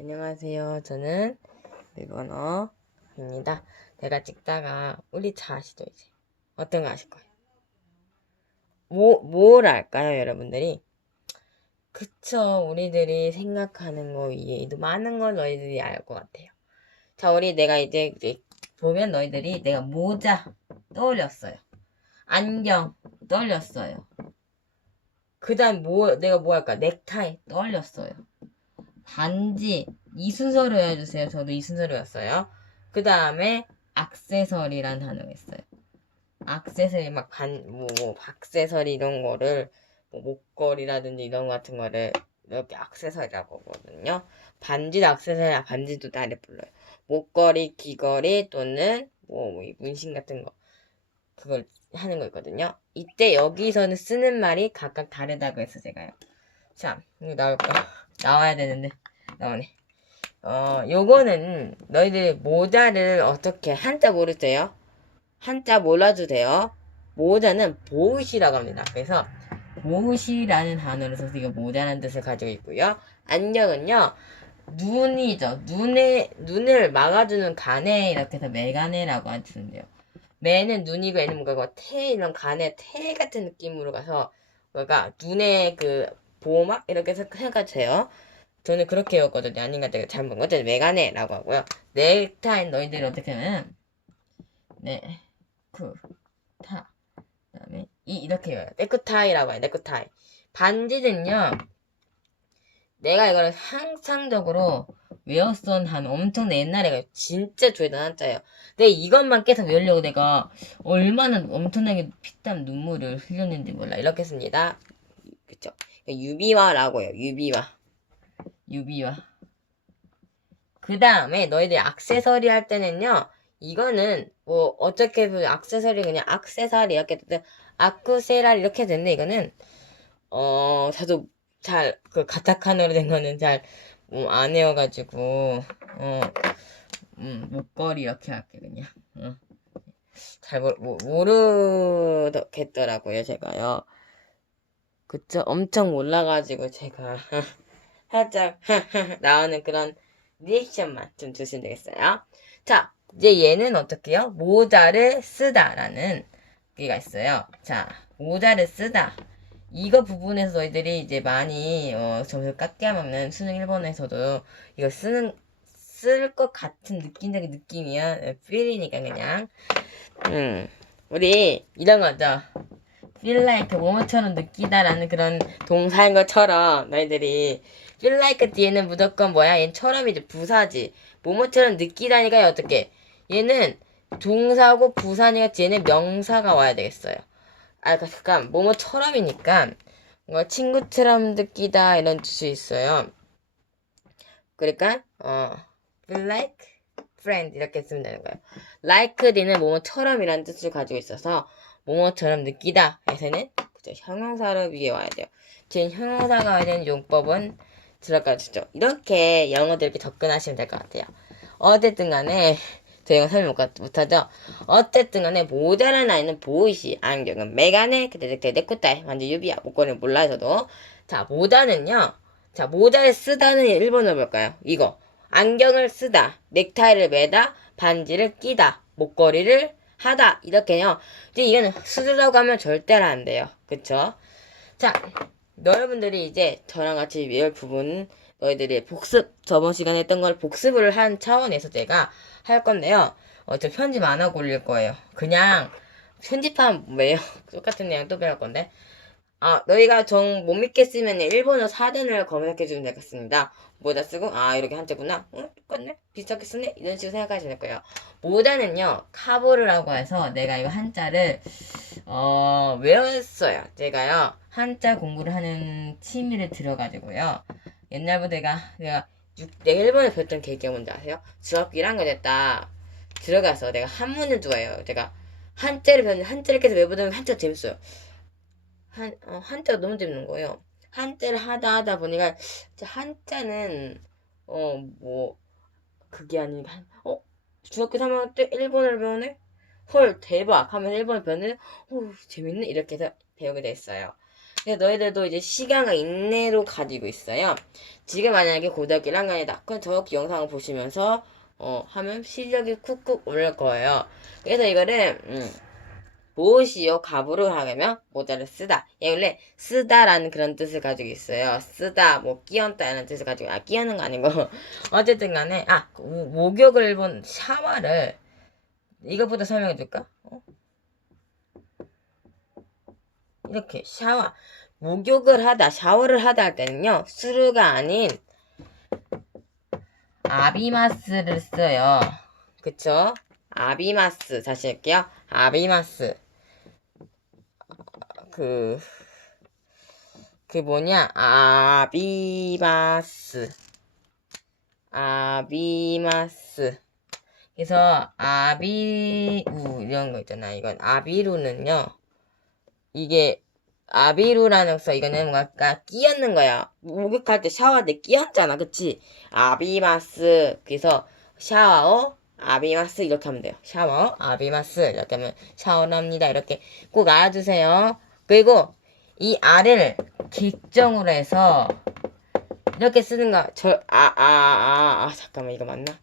안녕하세요. 저는 일본어입니다. 내가 찍다가 우리 차 아시죠, 이제? 어떤 거 아실 거예요? 뭐, 뭐랄까요, 여러분들이? 그쵸, 우리들이 생각하는 거 이외에도 많은 걸 너희들이 알 것 같아요. 자, 우리 내가 이제 보면 너희들이 내가 모자 떠올렸어요. 안경 떠올렸어요. 그 다음 뭐, 내가 뭐 할까? 넥타이 떠올렸어요. 반지 이 순서로 해주세요. 저도 이 순서로였어요. 그 다음에 악세서리란 단어가 있어요. 악세서리 막 반, 뭐, 뭐, 박세서리 이런 거를 뭐 목걸이라든지 이런 거 같은 거를 이렇게 악세서리라고 하거든요. 반지도 악세서리, 반지도 다르게 불러요. 목걸이, 귀걸이 또는 뭐, 뭐이 문신 같은 거 그걸 하는 거 있거든요. 이때 여기서는 쓰는 말이 각각 다르다고 해서 제가요. 자, 이거 나올까? 나와야 되는데 나오네. 어, 요거는 너희들 모자를 어떻게 한자 모르세요? 한자 몰라도 돼요. 모자는 보옷이라고 합니다. 그래서 보옷이라는 단어를 써서 이거 모자라는 뜻을 가지고 있고요. 안경은요. 눈이죠. 눈에 눈을 막아주는 가네 이렇게 해서 매가네라고 하시는데요. 매는 눈이고 애는 뭔가 태 이런 간의 태 같은 느낌으로 가서 뭔가 눈에 그 보호막 이렇게 생각하세요. 저는 그렇게 외웠거든요. 아닌가 제가 잘못 본 거죠. 메가네라고 하고요. 넥타이 너희들이 어떻게 하면 네, 그, 타, 그다음에 이 이렇게 외워요. 네크타이라고 해요. 네크타이. 반지는요. 내가 이거를 항상적으로 외웠던 한 엄청 옛날에 진짜 좋아했던 한자예요. 근데 이것만 계속 외우려고 내가 얼마나 엄청나게 피땀 눈물을 흘렸는지 몰라. 이렇게 씁니다. 그쵸? 유비화라고 해요. 유비화. 유비화. 그 다음에 너희들 악세서리 할 때는요. 이거는 뭐 어떻게 보면 악세서리 그냥 악세사리 이렇게 됐든 아쿠세랄 이렇게 됐는데 이거는 어 저도 잘 그 가타카나로 된 거는 잘안 외워가지고 어 음, 목걸이 이렇게 할게 그냥 어. 잘 모르, 모- 모르겠더라고요 제가요 그쵸? 엄청 몰라가지고 제가 살짝 나오는 그런 리액션만 좀 주시면 되겠어요. 자 이제 얘는 어떻게요? 모자를 쓰다라는 게가 있어요. 자 모자를 쓰다. 이거 부분에서 너희들이 이제 많이 어, 점수 깎게 먹는 수능 1번에서도 이거 쓰는 쓸 것 같은 느낌적인 느낌이야. 필이니까 그냥. 음 우리 이런 거죠 feel like 뭐뭐처럼 느끼다라는 그런 동사인 것처럼 너희들이 feel like 뒤에는 무조건 뭐야 얘는 처럼이지 부사지 뭐뭐처럼 느끼다니까 어떻게 얘는 동사고 부사니까 뒤에는 명사가 와야 되겠어요 아, 그러니까 잠깐 뭐뭐처럼이니까 뭔가 친구처럼 느끼다 이런 뜻이 있어요. 그러니까 어 feel like friend 이렇게 쓰면 되는 거예요. like는 뭐뭐처럼이라는 뜻을 가지고 있어서 뭐뭐처럼 느끼다 해서는 그죠 형용사로 위에 와야 돼요. 지금 형용사가 와야 되는 용법은 들어가 주죠. 이렇게 영어들 이렇게 접근하시면 될 것 같아요. 어쨌든 간에 저 영어 설명 못- 못하죠? 어쨌든 간에 모자란 아이는 보이시, 안경은 그때 넥타이, 네코타이, 완전 유비야, 목걸이는 몰라 해서도. 자, 모자는요. 자, 모자를 쓰다는 일본어로 볼까요? 이거. 안경을 쓰다, 넥타이를 매다, 반지를 끼다, 목걸이를 하다. 이렇게요. 이제 이거는 수두라고 하면 절대로 안 돼요. 그쵸? 자, 여러분들이 이제 저랑 같이 외울 부분, 너희들이 복습, 저번 시간에 했던 걸 복습을 한 차원에서 제가 할 건데요. 어, 저 편집 안 하고 올릴 거예요. 그냥 편집하면 왜요? 똑같은 내용 또 배울 건데. 아, 너희가 정 못 믿겠으면 일본어 사전을 검색해 주면 되겠습니다. 모자 쓰고, 아, 이렇게 한자구나. 응, 똑같네? 비슷하게 쓰네? 이런 식으로 생각하시면 될 거예요. 모자는요, 카보르라고 해서 내가 이거 한자를, 어, 외웠어요. 제가요, 한자 공부를 하는 취미를 들어가지고요. 옛날부터 내가, 내가, 육- 내가 일본에 배웠던 계기가 뭔지 아세요? 중학교 1학년 됐다. 들어가서 내가 한문을 좋아해요. 제가 한자를 배웠는데 한자를 계속 외우다 한자가 재밌어요. 한, 어, 한자가 너무 재밌는 거예요. 한자를 하다 하다 보니까 한자는 어 뭐 그게 한- 어 중학교 3학년 때 일본어를 배우네? 헐 대박 하면서 일본어 배우는 오 재밌네 이렇게 해서 배우게 됐어요. 그래서 너희들도 이제 시간과 인내로 가지고 있어요. 지금 만약에 고등학교 1학년이다. 그럼 저 영상을 보시면서 어, 하면 실력이 쿡쿡 오를 거예요. 그래서 이거를 음, 무엇이요? 갑으로 하면 모자를 쓰다. 얘 원래 쓰다라는 그런 뜻을 가지고 있어요. 쓰다, 뭐 끼얹다라는 뜻을 가지고 아 끼얹는 거 아니고 어쨌든 간에 아 모- 목욕을 본 샤워를 이것부터 설명해 줄까? 어? 이렇게 샤워 목욕을 하다 샤워를 하다 할 때는요 수루가 아닌 아비마스를 써요. 그쵸? 아비마스 다시 할게요. 아비마스 그, 그 뭐냐, 아비마스. 아비마스. 그래서, 아비우, 이런 거 있잖아. 이건 아비루는요, 이게, 아비루라는 써, 이거는 뭔가 끼얹는 거야. 목욕할 때 샤워할 때 끼얹잖아. 그치? 아비마스. 그래서, 샤워, 아비마스 이렇게 하면 돼요. 샤워, 아비마스 이렇게 하면 샤워를 합니다. 이렇게 꼭 알아주세요. 그리고 이 아를 객정으로 해서 이렇게 쓰는 거. 저, 아, 아, 아, 아, 잠깐만, 이거 맞나?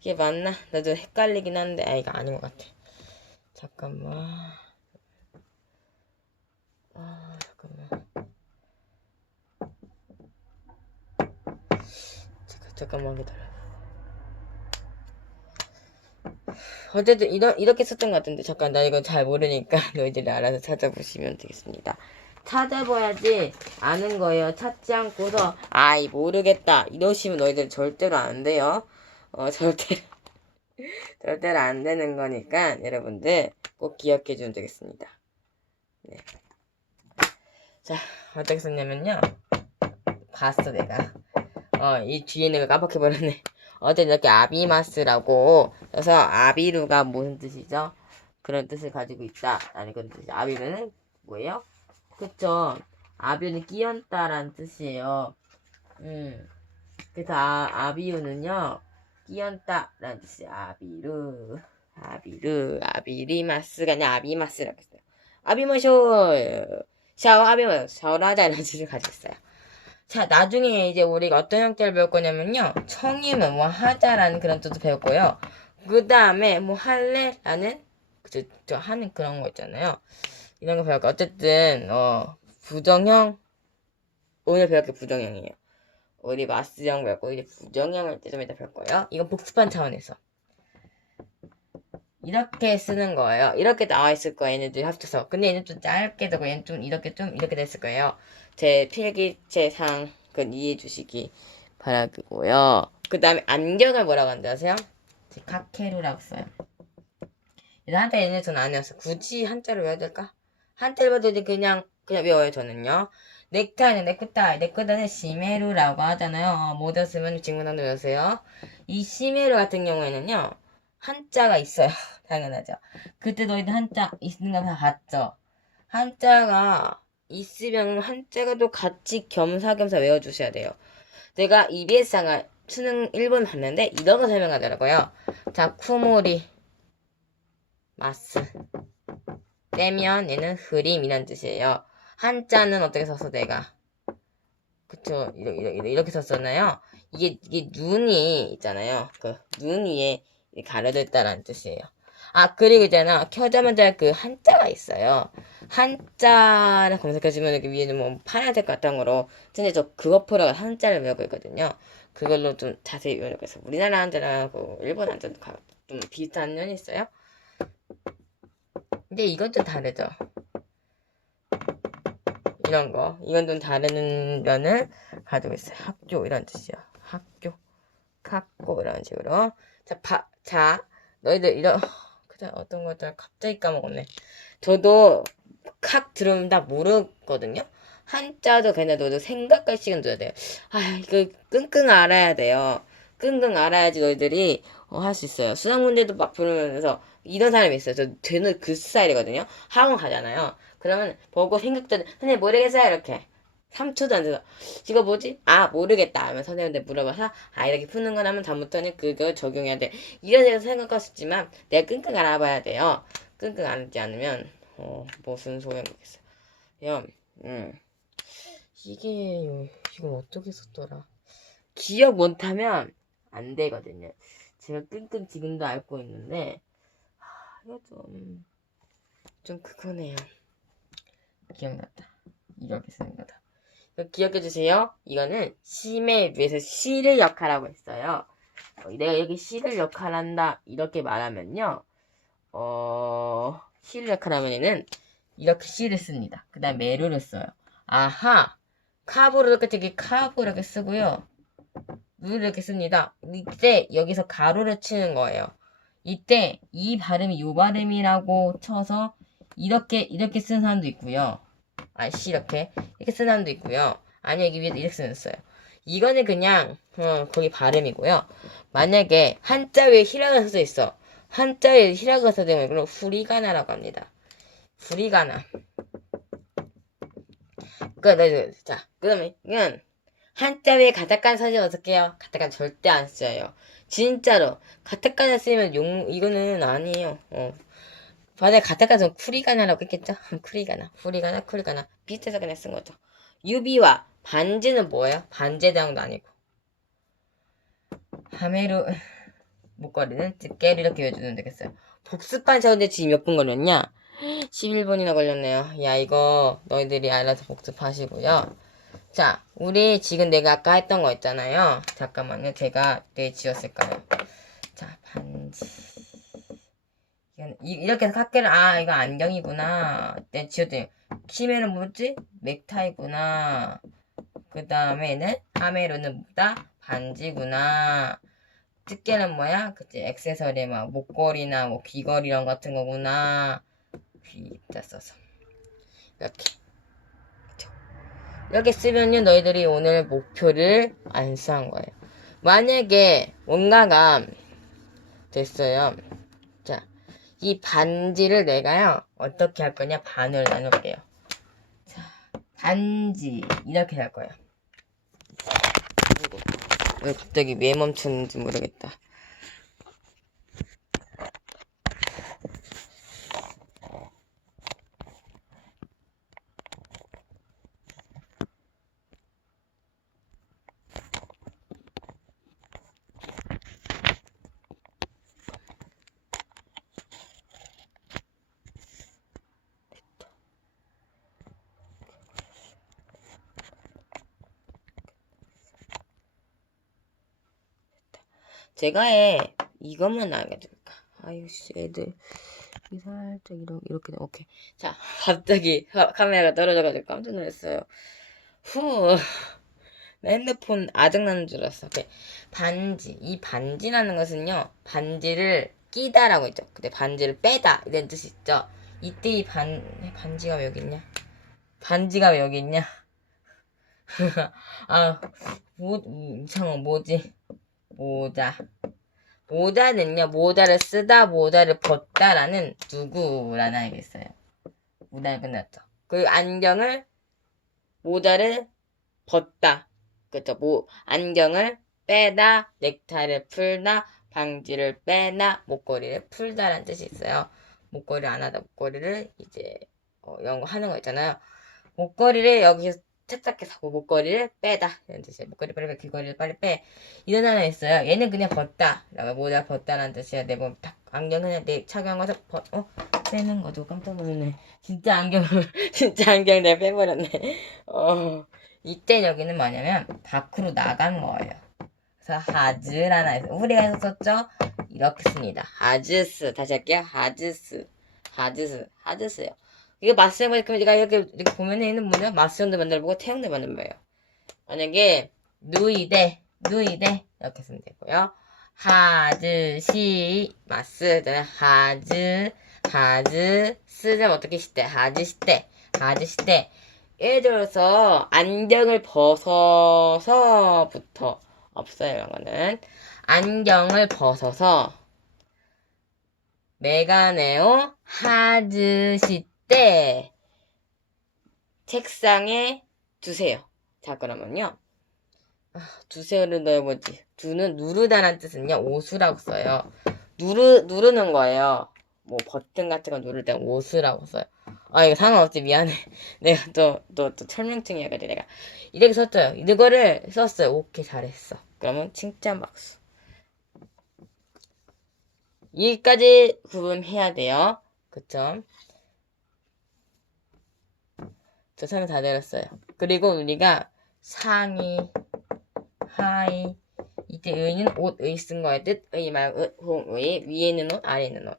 이게 맞나? 나도 헷갈리긴 한데, 아, 이거 아닌 것 같아. 잠깐만. 아, 잠깐만. 잠깐, 잠깐만 기다려. 어쨌든 이러, 이렇게 썼던 것 같은데 잠깐 나 이거 잘 모르니까 너희들이 알아서 찾아보시면 되겠습니다. 찾아봐야지 아는 거예요. 찾지 않고서 아이 모르겠다 이러시면 너희들 절대로 안 돼요. 어 절대 절대로 안 되는 거니까 여러분들 꼭 기억해 주면 되겠습니다. 네. 자 어떻게 썼냐면요. 봤어 내가. 어 이 뒤에 있는 거 깜빡해 버렸네. 어제 이렇게 아비마스라고 그래서 아비루가 무슨 뜻이죠? 그런 뜻을 가지고 있다. 라는 그런 뜻이죠. 아비루는 뭐예요? 그쵸? 아비루는 끼얹다라는 뜻이에요. 음. 그래서 아, 아비유는요 끼얹다라는 뜻이에요. 아비루, 아비루, 아비리마스가 아니라 아비마스라고 했어요. 아비마쇼 샤워 아비마 샤워를 하자는 뜻을 가지고 있어요. 자, 나중에 이제 우리가 어떤 형태를 배울 거냐면요. 청임은 뭐 하자라는 그런 뜻도 배웠고요. 그 다음에 뭐 할래라는 저, 저 하는 그런 거 있잖아요. 이런 거 배웠고 어쨌든 어 부정형 오늘 배울 게 부정형이에요. 우리 마스형 배웠고 이제 부정형을 좀 이따 배울 거예요. 이건 복습한 차원에서 이렇게 쓰는 거예요. 이렇게 나와 있을 거예요. 얘네들 합쳐서. 근데 얘는 좀 짧게 되고 얘는 좀 이렇게 좀 이렇게 됐을 거예요. 제 필기체상 그 이해해 주시기 바라고요. 그 다음에 안경을 뭐라고 하는지 아세요? 제 카케루라고 써요. 한자 얘네 저는 아니었어. 굳이 한자를 외워야 될까? 봐도 이제 그냥 그냥 외워요 저는요. 넥타이는 네크타이, 네크타이는 시메루라고 하잖아요. 어, 못 왔으면 친구들도 외우세요. 이 시메루 같은 경우에는요. 한자가 있어요. 당연하죠. 그때 너희들 한자 있는 거 다 봤죠? 한자가 있으면 한자가도 같이 겸사겸사 외워주셔야 돼요. 내가 EBS상을 수능 1번 봤는데 이런 거 설명하더라고요. 자, 쿠모리, 마스. 떼면 얘는 흐림이란 뜻이에요. 한자는 어떻게 썼어, 내가? 그쵸. 이렇게, 이렇게, 썼잖아요. 이게, 이게 눈이 있잖아요. 그, 눈 위에 가려져 있다라는 뜻이에요. 아, 그리고 있잖아. 켜자마자 그 한자가 있어요. 한자를 검색하시면 여기 위에는 뭐 파란색 거로 근데 저 그거 보러 한자를 외우고 있거든요. 그걸로 좀 자세히 외우려고 해서 우리나라 한자하고 일본 한자도 가- 좀 비슷한 면이 있어요. 근데 이건 좀 다르죠. 이런 거. 이건 좀 다른 면을 가지고 있어요. 학교 이런 뜻이요. 학교. 학고 이런 식으로. 자, 바, 자, 너희들 이런 그냥 어떤 것들 갑자기 까먹었네. 저도 칵 들으면 다 모르거든요. 한자도 너도 생각할 시간 줘야 돼요. 아, 이거 끙끙 알아야 돼요. 끙끙 알아야지 너희들이 어, 할 수 있어요. 수학 문제도 막 부르면서 이런 사람이 있어요. 저 저는 그 스타일이거든요. 학원 가잖아요. 그러면 보고 생각도 선생님 모르겠어요 이렇게. 3초도 안 돼서 이거 뭐지? 아 모르겠다 하면 선생님한테 물어봐서 아 이렇게 푸는 거라면 다음부터는 그거 적용해야 돼 이런 수 있지만 내가 끙끙 알아봐야 돼요 끙끙 알지 않으면 어 무슨 소용 이겠어요 음, 이게 이걸 어떻게 썼더라? 기억 못하면 안 되거든요. 제가 끙끙 지금도 앓고 있는데 하, 이거 좀, 좀 그거네요. 기억났다. 이렇게 쓰는 거다. 기억해 주세요. 이거는 심에 위해서 시를 역할하고 있어요. 어, 내가 여기 시를 역할한다 이렇게 말하면요. 어, 시를 역할하면은 이렇게 시를 씁니다. 그 다음 메루를 써요. 아하! 카브로 이렇게 되게 카브 이렇게 쓰고요. 누를 이렇게 씁니다. 이때 여기서 가로를 치는 거예요. 이때 이 발음이 요 발음이라고 쳐서 이렇게 이렇게 쓰는 사람도 있고요. 아씨 이렇게 이렇게 쓰는 사람도 있고요. 아니 여기 위에 이렇게 쓰는 써요. 이거는 그냥 어, 거기 발음이고요. 만약에 한자 위에 히라가 써져 있어. 한자 위에 히라가 써져 있는 걸 후리가나라고 합니다. 후리가나. 그, 네, 자, 그러면 한자 위에 가타칸 써지면 어떡해요? 가타칸 절대 안 써요. 진짜로 가타칸을 쓰면 용 이거는 아니에요. 어. 만약에 쓰면 쿠리가나라고 했겠죠? 쿠리가나, 쿠리가나, 쿠리가나 비슷해서 그냥 쓴 거죠. 유비와 반지는 뭐예요? 반제장도 아니고 하메루 목걸이는 집게를 이렇게 외워주면 되겠어요. 복습한 세운데 지금 몇 분 걸렸냐? 11분이나 걸렸네요. 야, 이거 너희들이 알아서 복습하시고요. 자, 우리 지금 내가 아까 했던 거 있잖아요. 잠깐만요. 제가 내 지웠을까요? 자, 반지. 이렇게 해서 학교를 아, 이거 안경이구나. 내 지웠더니 키메는 뭐지? 넥타이구나. 그 다음에는 하메루는 뭐다? 반지구나. 집게는 뭐야? 그치, 액세서리, 막, 목걸이나, 뭐, 귀걸이 이런 거 같은 거구나. 귀자 써서. 이렇게. 그쵸. 이렇게 쓰면요, 너희들이 오늘 목표를 안수한 거예요. 만약에, 뭔가가 됐어요. 자, 이 반지를 내가요, 어떻게 할 거냐? 반으로 나눌게요. 자, 반지. 이렇게 할 거예요. 왜 갑자기 왜 멈췄는지 모르겠다. 제가 해 이것만 알려줄까? 아유 씨 애들. 이 살짝 이렇게 이렇게 돼. 오케이. 자 갑자기 카- 카메라가 떨어져가지고 깜짝 놀랐어요. 후나 핸드폰 아작나는 줄 알았어. 오케이. 반지. 이 반지라는 것은요 반지를 끼다라고 했죠. 근데 반지를 빼다. 이런 뜻이 있죠. 이때 이 반 반지가 왜 여기 있냐? 반지가 왜 여기 있냐? 아 뭐 이상한 뭐지 모자. 모자는요, 모자를 쓰다, 모자를 벗다라는 누구라는 알겠어요. 모자 끝났죠. 그리고 안경을, 모자를 벗다. 그쵸. 모, 안경을 빼다, 넥타이를 풀다, 방지를 빼다, 목걸이를 풀다라는 뜻이 있어요. 목걸이를 안 하다, 목걸이를 이제, 어, 거 하는 거 있잖아요. 목걸이를 여기서 착착해 사고 목걸이를 빼다. 이런 뜻이에요. 목걸이 빨리 빼, 귀걸이를 빨리 빼. 이런 하나 있어요. 얘는 그냥 벗다. 라고 모자 벗다라는 뜻이야. 내 몸딱 그냥 내 착용한 거서 벗, 어? 빼는 거죠. 깜짝 놀랐네. 진짜 안경을, 진짜 안경 내가 빼버렸네. 어. 이때 여기는 뭐냐면, 밖으로 나간 거예요. 그래서 하즈라나 해서, 우리가 썼죠? 이렇게 씁니다. 하즈스. 다시 할게요. 하즈스. 하즈스. 하즈스요. 이게 마스형을, 그럼 내가 이렇게, 이렇게 보면은 얘는 뭐냐? 마스형도 만들어보고 태형도 만들어봐요. 만약에, 누이대, 누이대. 이렇게 쓰면 되고요. 하즈, 시, 마스잖아. 하즈, 하즈, 쓰면 어떻게 시대? 하즈 시대. 하즈 시대. 예를 들어서, 안경을 벗어서부터, 없어요, 거는. 안경을 벗어서, 메가네오 하즈 시 대. 책상에 두세요. 자, 그러면요. 아, 두세요를 넣어보지. 두는 누르다란 뜻은요, 오수라고 써요. 누르, 누르는 거예요. 뭐, 버튼 같은 거 누를 때 오수라고 써요. 아 이거 상관없지 미안해 내가 또 또또 설명충이어가지고 내가 이렇게 썼어요 이거를 썼어요 오케이 잘했어 그러면 칭찬 박수 여기까지 구분해야 돼요 그쵸 저 설명 다 들었어요 그리고 우리가 상의 하의 이때 의는 옷의 쓴 거의 뜻, 의 말고 의, 홍의 위에 있는 옷, 아래 있는 옷.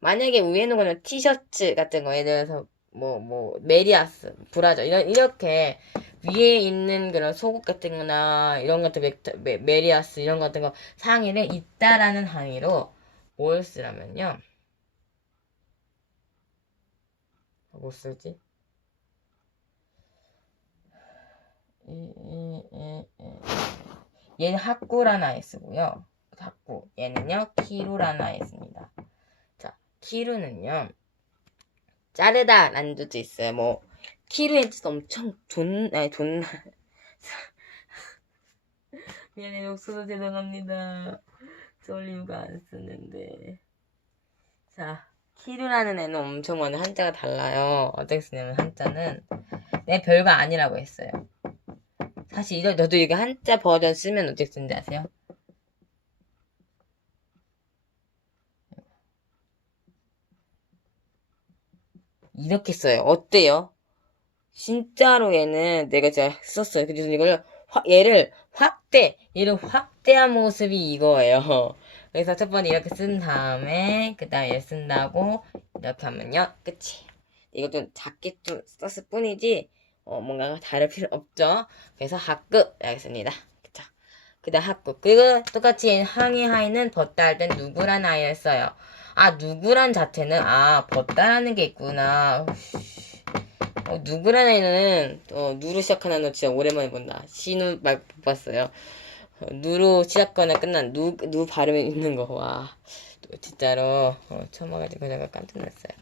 만약에 위에 있는 거는 티셔츠 같은 거, 예를 들어서 뭐, 뭐, 메리아스, 브라저, 이런, 이렇게 위에 있는 그런 속옷 같은 거나 이런 것들, 메, 메, 메리아스 이런 것 같은 거 상의를 있다라는 항의로 뭘 쓰라면요. 뭐 쓰지? 이, 이, 이, 이. 얘는 학구라는 아이 쓰고요. 학구. 얘는요, 키루라는 아이 씁니다. 자, 키루는요, 자르다 라는 뜻도 있어요. 뭐, 키루의 뜻 엄청 존, 아니, 존, 미안해, 욕수도 죄송합니다. 쏠 이유가 안 쓰는데. 자, 키루라는 애는 엄청 많은 한자가 달라요. 쓰냐면 한자는 내 별거 아니라고 했어요. 사실 이거 너도 이거 한자 버전 쓰면 어떻게 쓰는지 아세요? 이렇게 써요. 어때요? 진짜로 얘는 내가 제가 썼어요. 그래서 이걸 확- 얘를 확대, 얘를 확대한 모습이 이거예요. 그래서 첫 번째 이렇게 쓴 다음에 그 다음에 얘 쓴다고 이렇게 하면요. 끝이. 이거 좀 작게 좀 썼을 뿐이지 어, 뭔가가 다를 필요 없죠. 그래서 학급 알겠습니다. 그쵸? 그 다음 학급. 그리고 똑같이 항의 하이는 벗다 할 땐 누구란 아이를 써요. 아 누구란 자체는 아 벗다라는 게 있구나. 어, 누구란 아이는 어, 누로 시작하는 거 진짜 오랜만에 본다. 신우 말 못 봤어요. 어, 누로 시작거나 끝난 누, 누 발음이 있는 거. 와. 또 진짜로 어, 처음 와가지고 제가 깜짝 놀랐어요.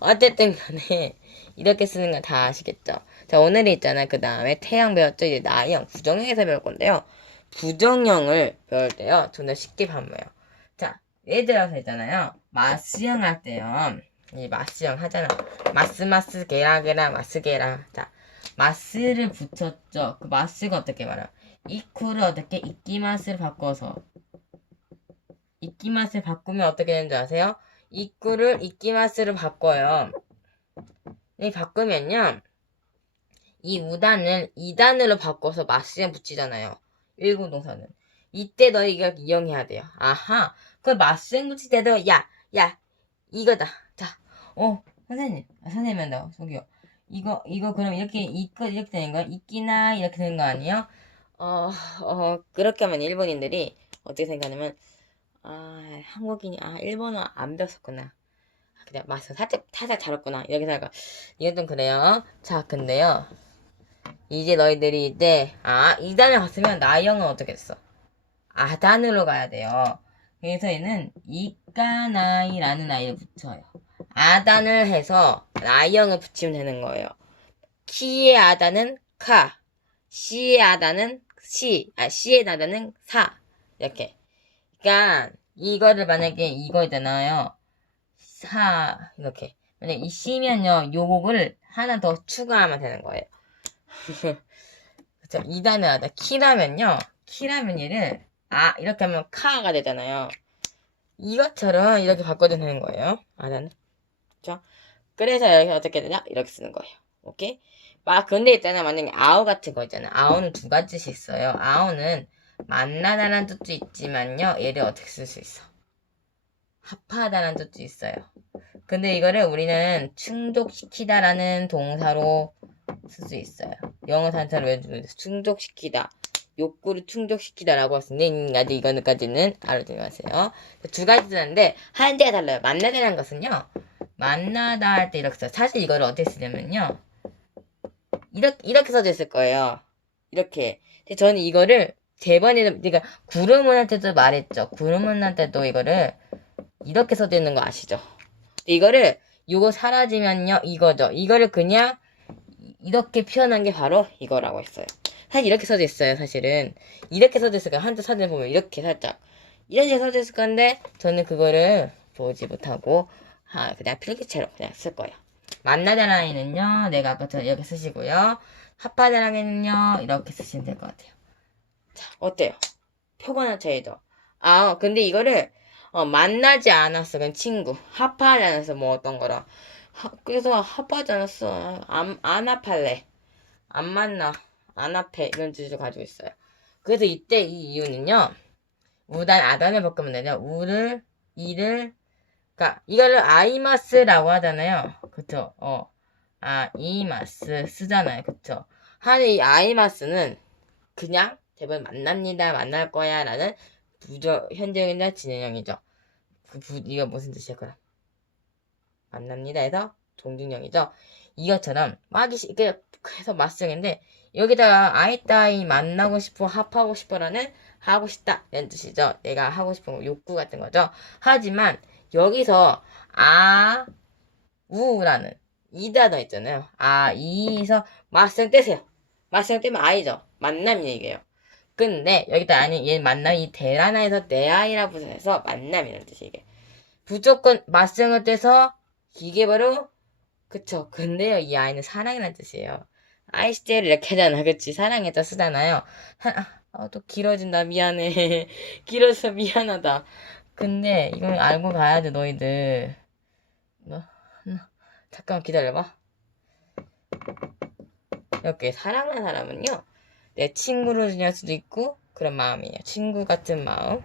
어쨌든 간에 이렇게 쓰는 건 다 아시겠죠? 자, 오늘이 있잖아요. 그 다음에 태양 배웠죠? 이제 나형, 부정형에서 배울 건데요. 부정형을 배울 때요. 좀 더 쉽게 반모요. 자, 예를 들어서 있잖아요. 마스형 할 때요. 이 마스형 하잖아. 마스, 마스, 게라, 게라, 마스, 게라. 자, 마스를 붙였죠. 그 마스가 어떻게 말해요? 이쿠를 어떻게 이끼마스를 바꿔서 이끼마스를 바꾸면 어떻게 되는지 아세요? 이꾸를 이끼마스를 바꿔요. 이 바꾸면요. 이 우단을 2단으로 바꿔서 마스에 붙이잖아요. 일곱 동사는. 이때 너 이걸 이용해야 돼요. 아하. 그 마스에 붙일 때도 야, 야, 이거다. 자, 어, 선생님, 아, 선생님 한다. 저기요. 이거, 이거 그럼 이렇게 이거 이렇게 되는 거야? 이끼나 이렇게 되는 거 아니에요? 어, 어, 그렇게 하면 일본인들이 어떻게 생각하냐면 아, 한국인이, 아, 일본어 안 배웠었구나. 아, 그냥, 맞아. 살짝, 살짝 잘했구나. 이렇게 생각. 이건 좀 그래요. 자, 근데요. 이제 너희들이 이제, 아, 2단을 갔으면 나영은 어떻게 했어? 아단으로 가야 돼요. 그래서 얘는 이까나이라는 아이를 붙여요. 아단을 해서 나영을 붙이면 되는 거예요. 키의 아단은 카, 시의 아단은 시, 아, 시의 아단은 사. 이렇게. 그러니까 이거를 만약에 이거잖아요. 사 이렇게 만약 이 시면요 요 곡을 하나 더 추가하면 되는 거예요. 그쵸? 2단을 하다 키라면요 키라면 얘를 아 이렇게 하면 카가 되잖아요. 이것처럼 이렇게 바꿔도 되는 거예요. 아나는 그쵸? 그래서 여기 어떻게 되냐 이렇게 쓰는 거예요. 오케이? 막 근데 있잖아 만약에 아우 같은 거 있잖아 아우는 두 가지 뜻이 있어요. 아우는 만나다라는 뜻도 있지만요. 얘를 어떻게 쓸 수 있어? 합하다라는 뜻도 있어요. 근데 이거를 우리는 충족시키다라는 동사로 쓸 수 있어요. 영어 단사로 외우면 충족시키다. 욕구를 충족시키다라고 했는데 아직 이거는까지는 알아두지 마세요. 두 가지 뜻인데 한자가 달라요. 만나다라는 것은요. 만나다 할 때 이렇게 써요. 사실 이거를 어떻게 쓰냐면요. 이렇게 이렇게 써져 있을 거예요. 이렇게. 근데 저는 이거를 대번에 그러니까 구름을 할 때도 말했죠. 구름을 할 때도 이거를 이렇게 써져 있는 거 아시죠? 이거를 요거 사라지면요 이거죠. 이거를 그냥 이렇게 표현한 게 바로 이거라고 했어요. 사실 이렇게 써져 있어요. 사실은 이렇게 써져 있을 거예요. 한자 사진 보면 이렇게 살짝 이렇게 써져 있을 건데 저는 그거를 보지 못하고 아 그냥 필기체로 그냥 쓸 거예요. 만나다라는요, 내가 아까처럼 이렇게 쓰시고요. 합하다라는요, 이렇게 쓰시면 될 것 같아요. 자, 어때요? 표본화 차이도. 아, 근데 이거를, 어, 만나지 않았어. 그냥 친구. 합하지 않았어. 뭐 어떤 거라. 하- 그래서 합하지 않았어. 안, 안 합할래. 안 만나. 안 합해. 이런 뜻을 가지고 있어요. 그래서 이때 이 이유는요. 우단 아단을 바꾸면 되죠. 우를, 이를, 그니까, 이거를 아이마스라고 하잖아요. 그쵸? 어. 아이마스 쓰잖아요. 그쵸? 하는 이 아이마스는 그냥 대부분 만납니다. 만날 거야. 라는 부저, 현재형이나 진행형이죠. 그 부, 이거 무슨 뜻이야, 그럼? 만납니다. 해서 동중형이죠. 이것처럼, 막, 이시- 그, 그래서 맞성인데, 여기다가 아이 따위 만나고 싶어, 합하고 싶어라는 하고 싶다. 이런 뜻이죠. 내가 하고 싶은 거, 욕구 같은 거죠. 하지만, 여기서, 아, 우라는 이 단어 있잖아요. 아, 이에서 맞성 떼세요. 맞성 떼면 아이죠. 만남이 얘기예요. 근데 여기다 아니 얘 만남 이 대라나에서 내 아이라 부사해서 만남이라는 뜻이 이게 무조건 맞성을 떼서 이게 바로 그쵸. 근데요 이 아이는 사랑이라는 뜻이에요. 아이스테를 이렇게 하잖아 그치? 사랑에다 쓰잖아요. 아, 아, 또 길어진다. 미안해. 길어서 미안하다. 근데 이걸 알고 가야 돼 너희들. 너, 너 잠깐만 기다려봐. 이렇게 사랑하는 사람은요 내 친구로 지낼 수도 있고 그런 마음이에요. 친구 같은 마음.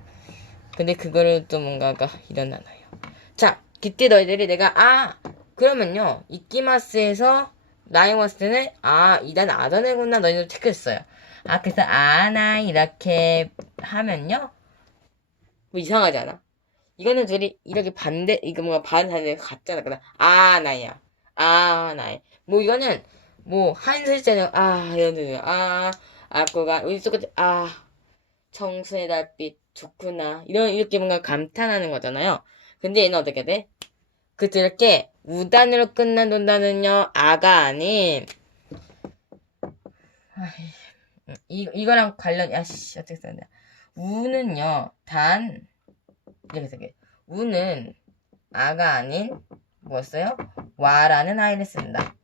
근데 그거를 또 뭔가가 일어나나요. 자, 그때 너희들이 내가 아 그러면요 이끼마스에서 나이 왔을 때는 아 이단 아더네구나 너희들 체크했어요. 아 그래서 아나 이렇게 하면요 뭐 이상하지 않아? 이거는 둘이 이렇게 반대 이거 뭔가 반하는 같잖아. 그다 아 나야 아 나야 뭐 이거는 뭐 한술 때는 아 이런 뜻이야. 아 아꾸가 우리 똑같이 아 청순의 달빛 좋구나 이런 이렇게 뭔가 감탄하는 거잖아요. 근데 얘는 어떻게 돼? 이렇게 우단으로 끝난 논단은요 아가 아닌 아이, 이 이거랑 관련 야씨 어떻게 돼? 우는요 단 이렇게 쓰게 우는 아가 아닌 뭐였어요? 와라는 아이를 쓴다.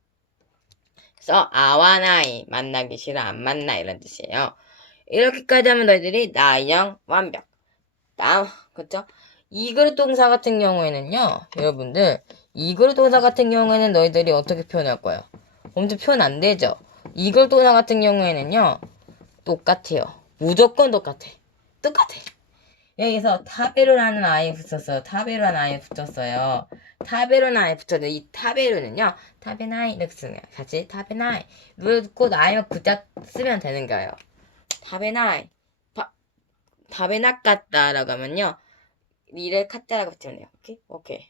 그래서 아와 나이 만나기 싫어 안 만나 이런 뜻이에요. 이렇게까지 하면 너희들이 나영 완벽. 나 그쵸? 이 그릇 동사 같은 경우에는요, 여러분들 이 그릇 동사 같은 경우에는 너희들이 어떻게 표현할 거예요? 엄청 표현 안 되죠. 이 그릇 동사 같은 경우에는요, 똑같아요. 무조건 똑같아. 똑같아. 여기서 타베르라는 아이 붙였어요. 타베르라는 아이 붙였어요. 타베르라는 아이 붙였는데 이 타베르는요. 타베나이 이렇게 쓰는 거예요. 같이 타베나이. 누를 듣고 나이만 그자 쓰면 되는 거예요. 타베나이. 타, 타베나 같다라고 하면요. 이를 카타라고 붙이면 돼요. 오케이? 오케이.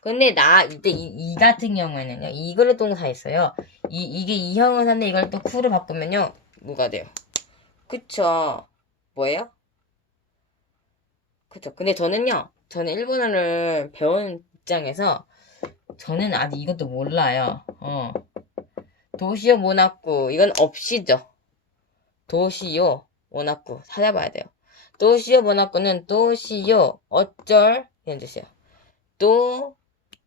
근데 나 이때 이, 이 같은 경우에는요. 이거를 동사 있어요. 이 이게 이형은사인데 이걸 또 쿠로 바꾸면요. 뭐가 돼요? 그쵸? 뭐예요? 그쵸. 근데 저는요, 저는 일본어를 배운 입장에서, 저는 아직 이것도 몰라요. 어. 도시오 모나쿠. 이건 없이죠. 도시오 모나쿠. 찾아봐야 돼요. 도시오 모나쿠는 도시오 어쩔 이런 뜻이에요. 도